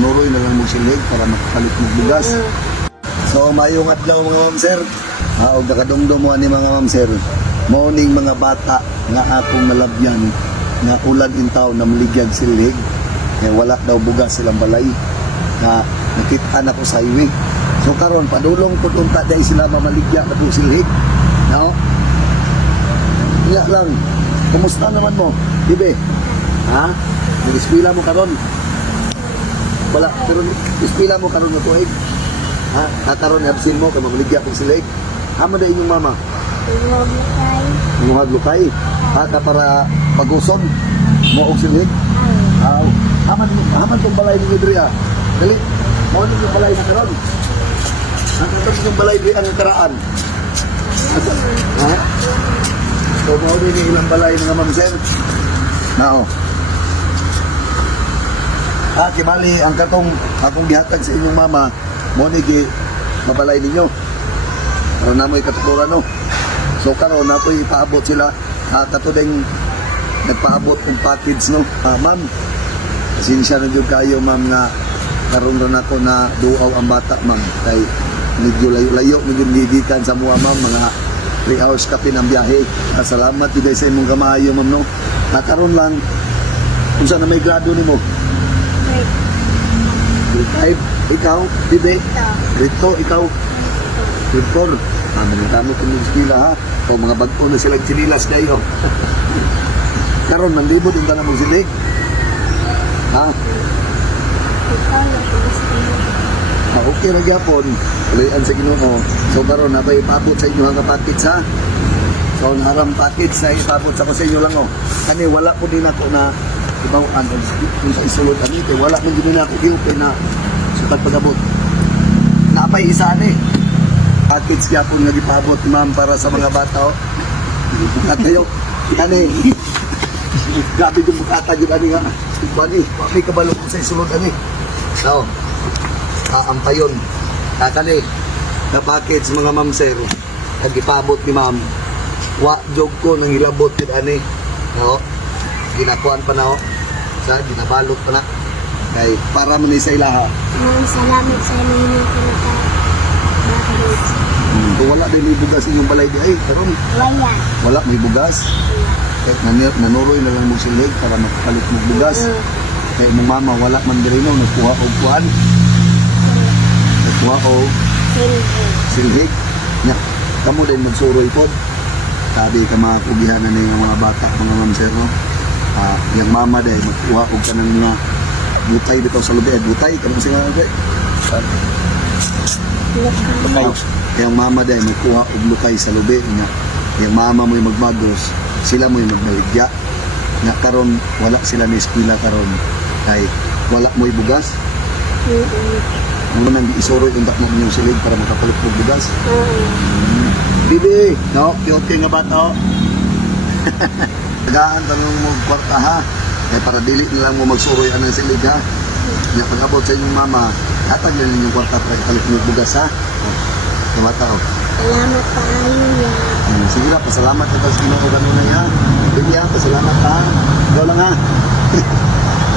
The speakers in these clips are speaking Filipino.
Nuroy na lang mo silig para makapalit mo bugas. So mayong adlaw mga ma'am sir. Og nakadumdum mo ani mga ma'am sir. Morning mga bata nga akong nalabyan nga ulan intaw na maligyag silig. Kaya wala daw bugas silang balay. Na nakita na ko sa highway. So karon padulong ko unta dai sila mamaligya na po silig. No? Iya lang. Kumusta naman mo? Bibe? Ha? Nag-eskwela mo karon? Wala, pero ispila mo karon na tuig. Ha? Kakaroon absin mo kay mamaligya pag silig. Amo da inyong mama? Imuhag lukay. Hata para paguson mo og silig. Aw, aman tong balay ni Adria. Dali. Mo ni yung balay na karon. Nakita yung balay di ang karaan. Ha? So mo ni ilang balay nga ma'am sir. Nao. Kibali ang katong akong gihatag sa inyong mama mo ni gi mabalay ninyo. Ano na mo ikatuturan no. So karon na po ipaabot sila kato ding nagpaabot ng package no. Ma'am, pasensya na jud kayo ma'am nga karon ron ako na duaw ang bata ma'am kay medyo layo-layo medyo gigikan sa mua ma'am mga 3 hours ka pin ang biyahe. Salamat jud sa imong kamayo ma'am no. Karon lang unsa na may grado nimo? Grade 5, ikaw, Bibe? Grade 2, ikaw? Grade 4. Manang-tamo kung yung skila ha. O mga bago na silang sinilas kayo. Karon, nanlibot yung tanong mong silig. Ha? Okay na gyapon. Ulayan sa Ginoo. So karon, nabay ipabot sa inyo ang package ha. So ang harang package na ipabot sa ko sa inyo lang o. Kani wala po din ako na ibaw ano kung sa isulod ani kay wala man gid na ako giupay na sukat pagabot. Napay isa ani. Package kaya po nga gipabot ma'am para sa mga bata o. At kayo kani. Grabe yung bukata yun ani nga. Bali, may kabalo sa isulod ani. So, ampayon. Kani na package mga ma'am sir. Nagipabot ni ma'am. Wa jog ko nang ilabot yun ani. No? Ginakuan pa na sa ginabalot pa na kay para man sa ilaha. Salamat sa inyo pinaka-bakit. Kung wala din ibugas inyong balay di ay karon wala may bugas. Kaya nanuroy na lang mo silig para makapalit mo bugas. Kay imong mama wala man diri no nagkuha og kuan. Nagkuha og silhig. Nya kamo din magsuroy pod. Sabi ka mga kugihanan ng mga bata mga ma'am sir no. Yang mama day magkuha og kanang mga butay dito sa lubi butay kanang sila day lukay yang mama day magkuha og lukay sa lubi nga yang mama mo magmagos sila mo magbaligya nga karon wala sila ni eskwela karon kay wala mo ibugas ang nang isuroy unta na inyong silig para makapalit og bugas. Bibi no cute nga bata. Tagaan tanong mo kwarta ha. Kaya para dili na lang mo magsuroy anang silig ha. Nga pag-abot sa inyong mama, hatag na ninyong kwarta para kalit mo bugas ha. Kamata o. Salamat tayo yan. Sige na, pasalamat na sa Ginoo ganun na ha. Bibi ha, pasalamat ha. Ikaw lang ha.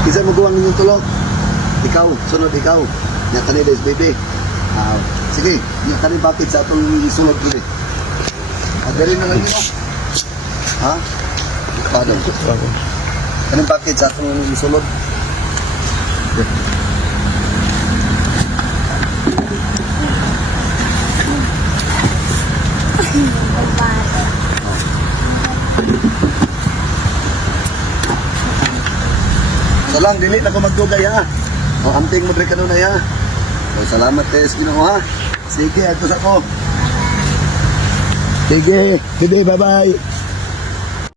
Isa mo guwang ninyong tulog. Ikaw, sunod ikaw. Nga kanil is baby. Sige, nga kanil bakit sa itong isunod ko eh. Agarin na lang yun ha. Paano? Anong package sa itong isulod? So lang, dili na ko magdugay ha. O, amping mo rin ka nun ha. O, salamat tayo sa Ginoo ha. Sige, agtos ako. Sige, bye-bye.